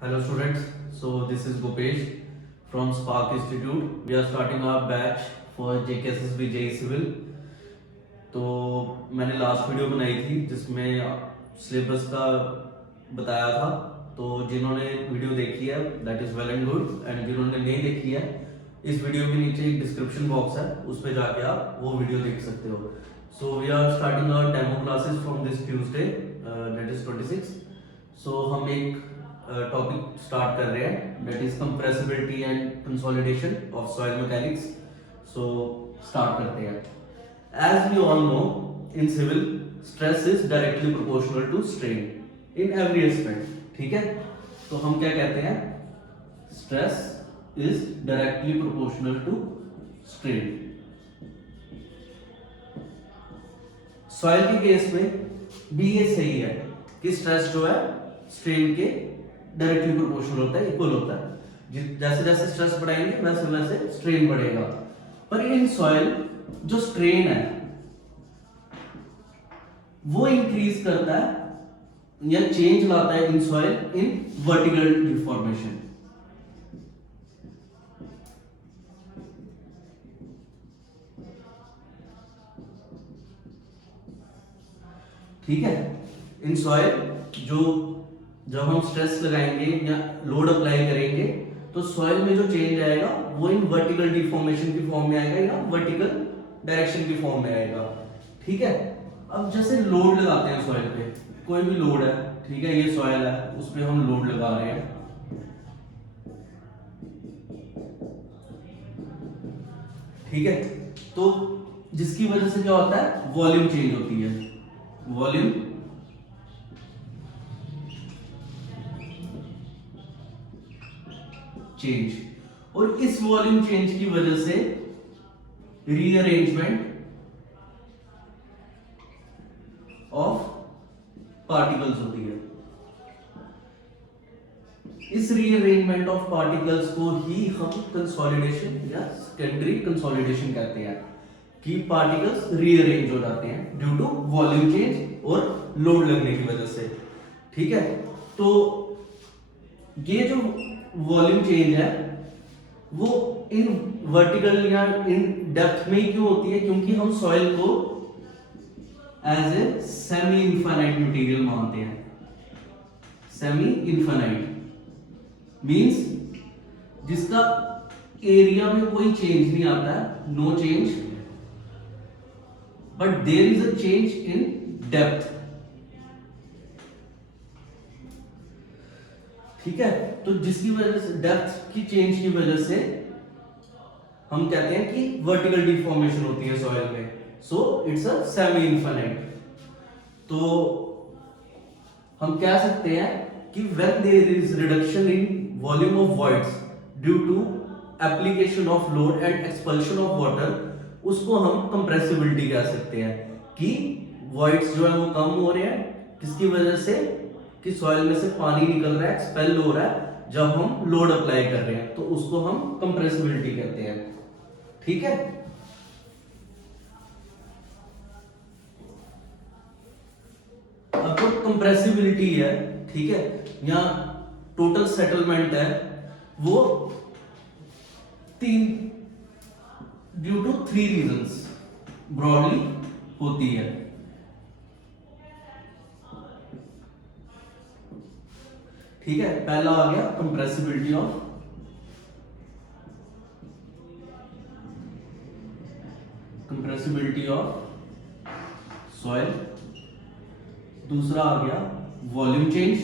Hello students, so this is Gopesh from Spark Institute. We are starting our batch for JKSSB JEE Civil. तो मैंने last video बनाई थी जिसमें syllabus का बताया था, तो जिन्होंने वीडियो देखी है that is well and good, and जिन्होंने नहीं देखी है इस वीडियो के नीचे एक डिस्क्रिप्शन बॉक्स है, उस पर जाके आप वो वीडियो देख सकते हो. So we are starting our demo classes from this Tuesday that is 26. सो हम एक टॉपिक स्टार्ट कर रहे हैं that is compressibility and consolidation of soil mechanics. So start करते हैं. As we all know, in civil, stress is directly proportional to strain in every aspect. ठीक है, तो हम क्या कहते हैं? Stress is directly proportional to strain. Soil के केस में भी ये सही है कि स्ट्रेस जो है स्ट्रेन के डायरेक्टली प्रोपोर्शनल होता है, इक्वल होता है. जैसे जैसे स्ट्रेस बढ़ाएंगे वैसे वैसे स्ट्रेन बढ़ेगा. पर इन सॉइल जो स्ट्रेन है वो इंक्रीज करता है या चेंज लाता है in soil in vertical deformation. ठीक है, इन सॉइल जो जब हम स्ट्रेस लगाएंगे या लोड अप्लाई करेंगे तो सॉइल में जो चेंज आएगा वो इन वर्टिकल डिफॉर्मेशन की फॉर्म में आएगा या वर्टिकल डायरेक्शन की फॉर्म में आएगा. ठीक है, अब जैसे लोड लगाते हैं सॉइल पे, कोई भी लोड है, ठीक है, ये सॉइल है, उस पे हम लोड लगा रहे हैं. ठीक है, तो जिसकी वजह से क्या होता है, वॉल्यूम चेंज होती है. वॉल्यूम चेंज, और इस वॉल्यूम चेंज की वजह से रीअरेंजमेंट ऑफ पार्टिकल्स होती है. इस रीअरेंजमेंट ऑफ पार्टिकल्स को ही हम कंसोलिडेशन या सेकेंडरी कंसोलिडेशन कहते हैं, कि पार्टिकल्स रीअरेंज हो जाते हैं ड्यू टू वॉल्यूम चेंज और लोड लगने की वजह से. ठीक है, तो ये जो वॉल्यूम चेंज है वो इन वर्टिकल या इन डेप्थ में ही क्यों होती है? क्योंकि हम सॉइल को as a semi infinite material मानते हैं. सेमी इनफाइनाइट मींस जिसका एरिया में कोई चेंज नहीं आता है, no change, but there is a change in depth. ठीक है, तो जिसकी वजह से डेप्थ की चेंज की वजह से हम कहते हैं कि वर्टिकल डिफॉर्मेशन होती है सॉइल में. So it's a semi infinite. तो हम कह सकते हैं कि when there is reduction in volume of voids due to application of load and expulsion of water, उसको हम कंप्रेसिबिलिटी कह सकते हैं कि वॉइड्स जो है वो कम हो रहे हैं. किसकी वजह से? कि सॉइल में से पानी निकल रहा है, एक्सपेल हो रहा है जब हम लोड अप्लाई कर रहे हैं, तो उसको हम कंप्रेसिबिलिटी कहते हैं. ठीक है, अब तो कंप्रेसिबिलिटी है, ठीक है, या टोटल सेटलमेंट है, वो तीन ड्यू टू 3 रीजंस ब्रॉडली होती है. ठीक है, पहला आ गया कंप्रेसिबिलिटी ऑफ सॉइल. दूसरा आ गया वॉल्यूम चेंज.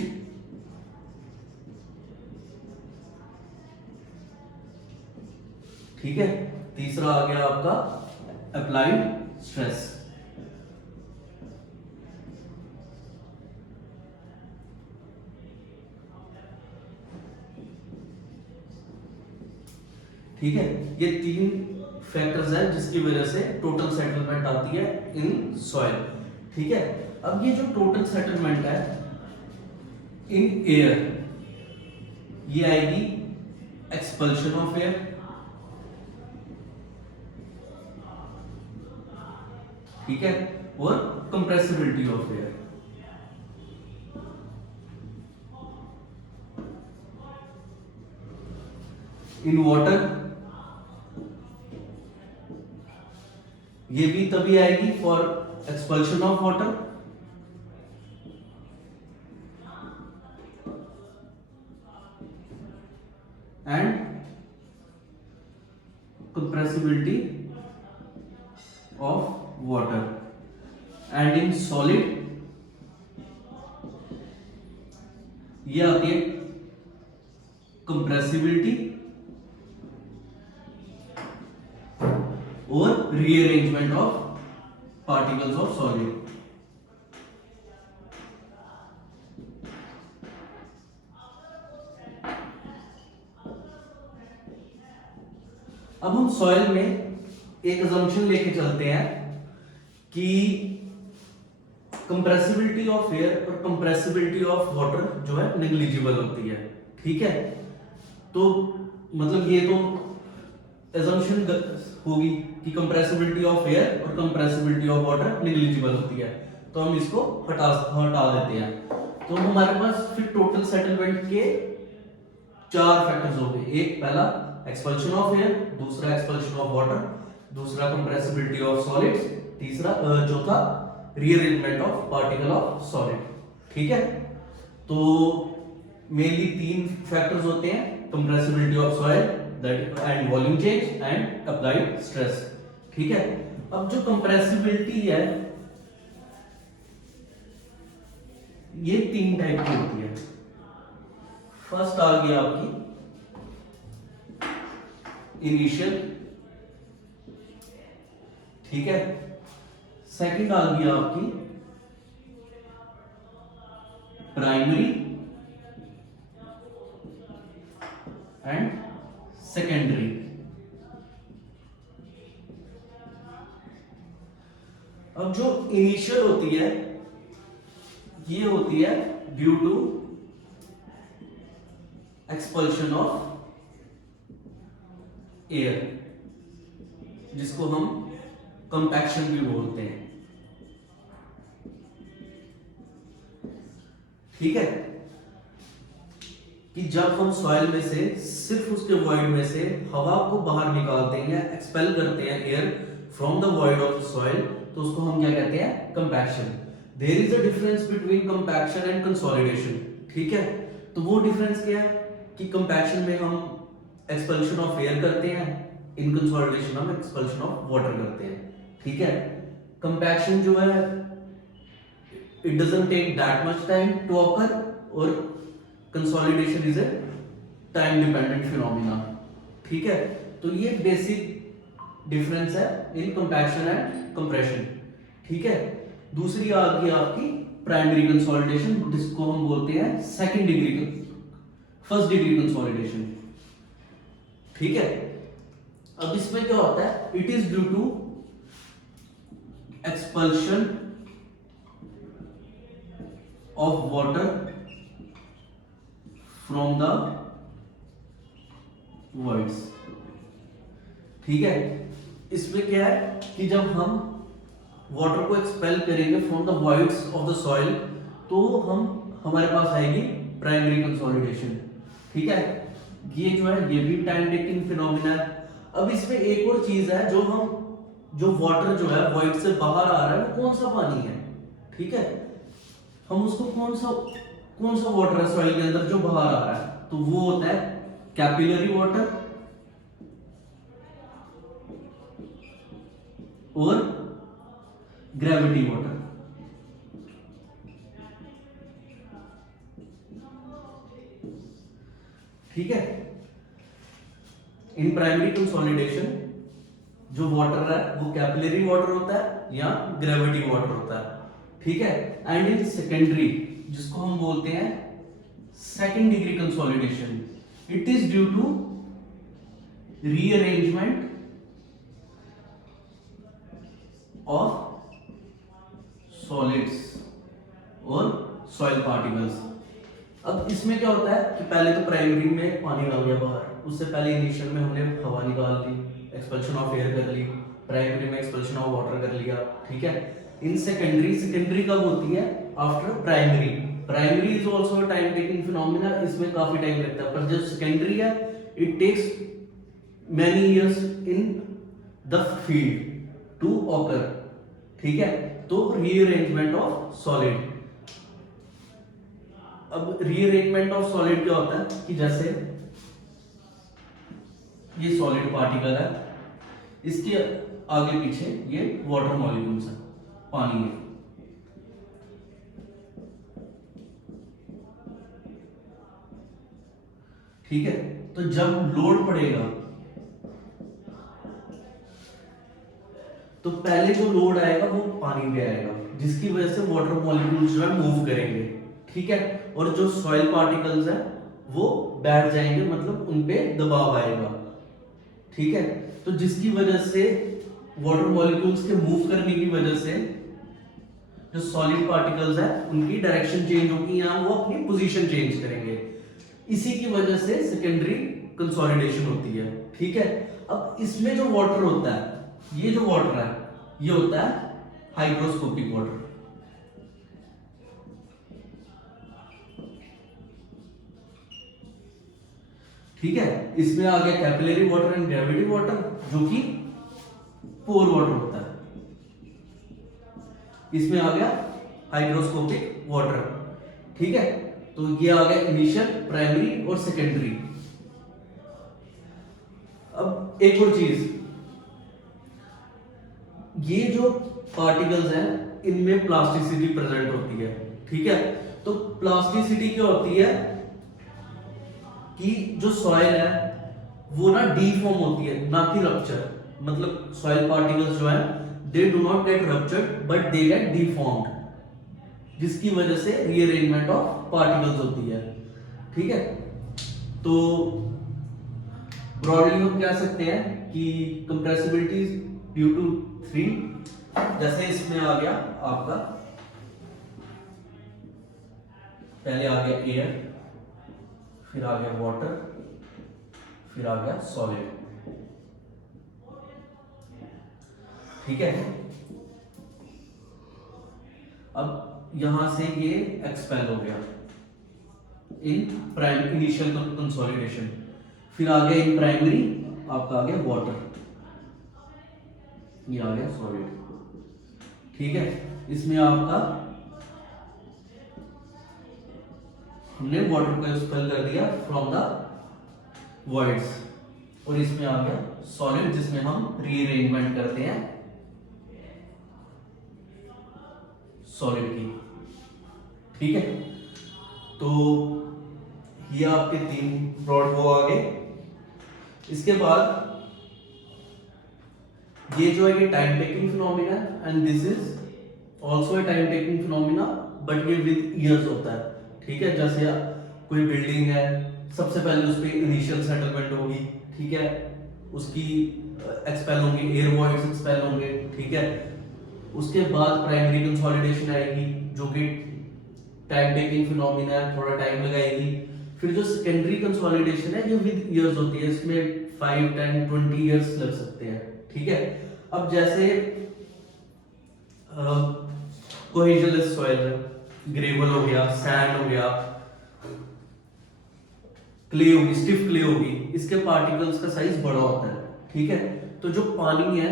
ठीक है, तीसरा आ गया आपका अप्लाइड स्ट्रेस. ठीक है, ये 3 फैक्टर्स हैं जिसकी वजह से टोटल सेटलमेंट आती है इन सॉइल. ठीक है, अब ये जो टोटल सेटलमेंट है इन एयर, ये आएगी एक्सपल्शन ऑफ एयर. ठीक है, और compressibility of air. In water, ये भी तभी आएगी for expulsion of water, and compressibility of water. And in solid ये आती है compressibility और rearrangement of particles of solid. अब हम सॉइल में एक अजम्पशन लेके चलते हैं कि कंप्रेसिबिलिटी ऑफ एयर और कंप्रेसिबिलिटी ऑफ वाटर जो है नेग्लिजिबल होती है, ठीक है। तो मतलब ये तो अजम्पशन होगी कि कंप्रेसिबिलिटी ऑफ एयर और कंप्रेसिबिलिटी ऑफ वाटर नेग्लिजिबल होती है, तो हम इसको हटा देते हैं। तो हमारे पास फिर टोटल सेटलमेंट के 4 फैक्टर्स हो गए। एक पहला एक्सपल्शन ऑफ एयर, दूसरा एक्सपल्शन ऑफ वाटर, दूसरा कंप्रेसिबिलिटी ऑफ सॉलिड्स, तीसरा चौथा rearrangement of particle of solid, ठीक है। तो मेनली 3 फैक्टर्स होते हैं, compressibility of soil that and volume change and applied stress, ठीक है। अब जो कंप्रेसिबिलिटी है ये 3 टाइप की होती है। फर्स्ट आ गया आपकी इनिशियल, ठीक है। सेकंड आ गया आपकी प्राइमरी एंड सेकेंडरी। अब जो इनिशियल होती है ये होती है due to expulsion of air, जिसको हम कंपैक्शन भी बोलते हैं, ठीक है। कि जब हम सॉइल में से सिर्फ उसके वॉइड में से हवा को बाहर निकालते हैं या एक्सपेल करते हैं air from the void of the soil, तो उसको हम क्या कहते हैं, compaction. There is a difference between compaction and consolidation, ठीक है। तो वो डिफरेंस क्या है कि कंपैक्शन में हम एक्सपल्शन ऑफ एयर करते हैं, इन कंसोलिडेशन हम एक्सपल्शन ऑफ वाटर करते हैं, ठीक है। कंपैक्शन जो है it doesn't take that much time to occur और consolidation is a time dependent phenomena, ठीक है। तो ये बेसिक डिफरेंस है इन कंपैक्शन एंड कंप्रेशन, ठीक है। दूसरी आ गई आपकी प्राइमरी कंसोलिडेशन, जिसको हम बोलते हैं second degree, first degree consolidation, ठीक है। अब इसमें क्या होता है, it is due to expulsion of water from the voids, ठीक है। इसमें क्या है कि जब हम वाटर को एक्सपेल करेंगे from the voids of the soil, तो हमारे पास आएगी प्राइमरी कंसोलिडेशन, ठीक है। ये जो है ये भी टाइम टेकिंग फिनोमिना है। अब इसमें एक और चीज है, जो वाटर जो है वॉइड से बाहर आ रहा है वो कौन सा पानी है, ठीक है। हम उसको कौन सा वाटर है सॉइल के अंदर जो बाहर आ रहा है, तो वो होता है कैपिलरी वाटर और ग्रेविटी वाटर, ठीक है। इन प्राइमरी कंसोलिडेशन जो वाटर है वो कैपिलरी वाटर होता है या ग्रेविटी वाटर होता है, ठीक है। एंड इन सेकेंडरी, जिसको हम बोलते हैं second degree consolidation, it is due to rearrangement of solids और सॉइल पार्टिकल्स। अब इसमें क्या होता है कि पहले तो प्राइमरी में पानी आ गया बाहर, उससे पहले इनिशियल में हमने हवा निकाल ली, एक्सपल्शन ऑफ एयर कर ली, प्राइमरी में एक्सपल्शन ऑफ वाटर कर लिया, ठीक है। इन सेकेंडरी कब होती है, after primary. Primary is also time taking phenomena, इसमें काफी टाइम लगता है, पर जो सेकेंडरी है it takes many years in the field to occur, ठीक है। तो रीअरेंजमेंट ऑफ सॉलिड, अब रीअरेंजमेंट ऑफ सॉलिड क्या होता है कि जैसे ये सॉलिड पार्टिकल है, इसके आगे पीछे ये वाटर मॉलिक्यूल्स है, पानी है, ठीक है। तो जब लोड पड़ेगा तो पहले जो लोड आएगा वो पानी पे आएगा, जिसकी वजह से वाटर मॉलिक्यूल्स जो है मूव करेंगे, ठीक है। और जो सॉइल पार्टिकल्स है वो बैठ जाएंगे, मतलब उनपे दबाव आएगा, ठीक है। तो जिसकी वजह से वाटर मॉलिक्यूल्स के मूव करने की वजह से जो सॉलिड पार्टिकल्स है उनकी डायरेक्शन चेंज होगी, यहां वो अपनी पोजीशन चेंज करेंगे। इसी की वजह से सेकेंडरी कंसोलिडेशन होती है, ठीक है। अब इसमें जो वाटर होता है, ये जो वाटर है ये होता है हाइग्रोस्कोपिक वाटर, ठीक है। इसमें आ गया capillary water and gravity water, जो कि पोर वाटर होता है। इसमें आ गया हाइड्रोस्कोपिक वाटर, ठीक है। तो ये आ गया इनिशियल, प्राइमरी और सेकेंडरी। अब एक और चीज, ये जो पार्टिकल्स हैं इनमें प्लास्टिसिटी प्रेजेंट होती है, ठीक है। तो प्लास्टिसिटी क्या होती है कि जो सॉइल है वो ना डीफॉर्म होती है, ना कि रप्चर। मतलब सॉइल पार्टिकल्स जो है they do not gate ruptured but they get डीफॉर्म्ड, जिसकी वजह से रीअरेंजमेंट ऑफ पार्टिकल्स होती है, ठीक है। तो ब्रॉडली हम कह सकते हैं कि कंप्रेसिबिलिटी ड्यू टू 3, जैसे इसमें आ गया आपका पहले आ गया एयर, फिर आ गया वाटर, फिर आ गया सॉलिड, ठीक है। अब यहां से ये एक्सपेल हो गया इन इनिशियल कंसोलिडेशन, फिर आ गया इन प्राइमरी आपका आ गया वाटर, ये आ गया सॉलिड, ठीक है। इसमें आपका हमने वाटर को एक्सपेल कर दिया फ्रॉम द वॉइड्स, और इसमें आ गया सॉलिड जिसमें हम रीअरेंजमेंट करते हैं सॉलिड की, ठीक है। तो ये आपके 3 ब्रॉड वो आ गए। इसके बाद ये जो है ये time taking phenomena and this is also a time taking phenomena, but ये विद ईयर्स होता है, ठीक है। जैसे कोई बिल्डिंग है, सबसे पहले उस पर इनिशियल सेटलमेंट होगी, ठीक है, उसकी एक्सपेल होंगे, एयर वॉइड्स एक्सपेल होंगे, ठीक है। उसके बाद प्राइमरी कंसोलिडेशन आएगी जो कि टाइम टेकिंग फिनोमिना है, थोड़ा टाइम लगाएगी। फिर जो सेकेंडरी कंसोलिडेशन है ये विद ईयर्स होती है, इसमें 5, 10, 20 ईयर्स लग सकते हैं, ठीक है। अब जैसे कोहेजनलेस सॉइल, ग्रेवल हो गया, सैंड हो गया, क्ले होगी, स्टिफ क्ले होगी, इसके पार्टिकल्स का साइज बड़ा होता है, ठीक है। तो जो पानी है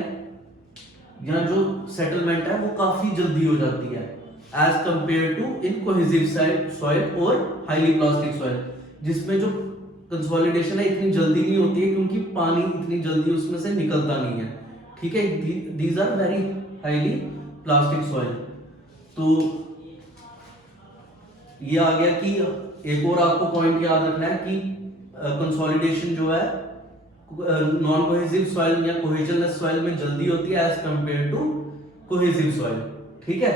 या जो सेटलमेंट है वो काफी जल्दी हो जाती है as compare to in cohesive soil और हाईली प्लास्टिक सॉइल, जिसमें जो कंसोलिडेशन है इतनी जल्दी नहीं होती है क्योंकि पानी इतनी जल्दी उसमें से निकलता नहीं है, ठीक है। These are very highly plastic soil. तो ये आ गया कि एक और आपको पॉइंट याद रखना है कि कंसोलिडेशन जो है नॉन कोहेसिव सॉइल या कोहेजनलेस सॉइल में जल्दी होती है as compare to cohesive soil, ठीक है।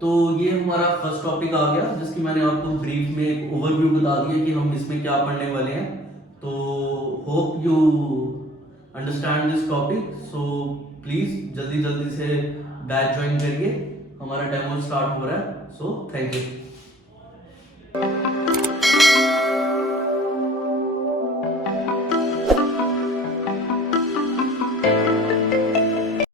तो ये हमारा फर्स्ट टॉपिक आ गया जिसकी मैंने आपको ब्रीफ में एक ओवरव्यू बता दिया कि हम इसमें क्या पढ़ने वाले हैं। तो hope you understand this topic, so please जल्दी जल्दी से बैच ज्वाइन करिए, हमारा डेमो स्टार्ट हो रहा है। So thank you.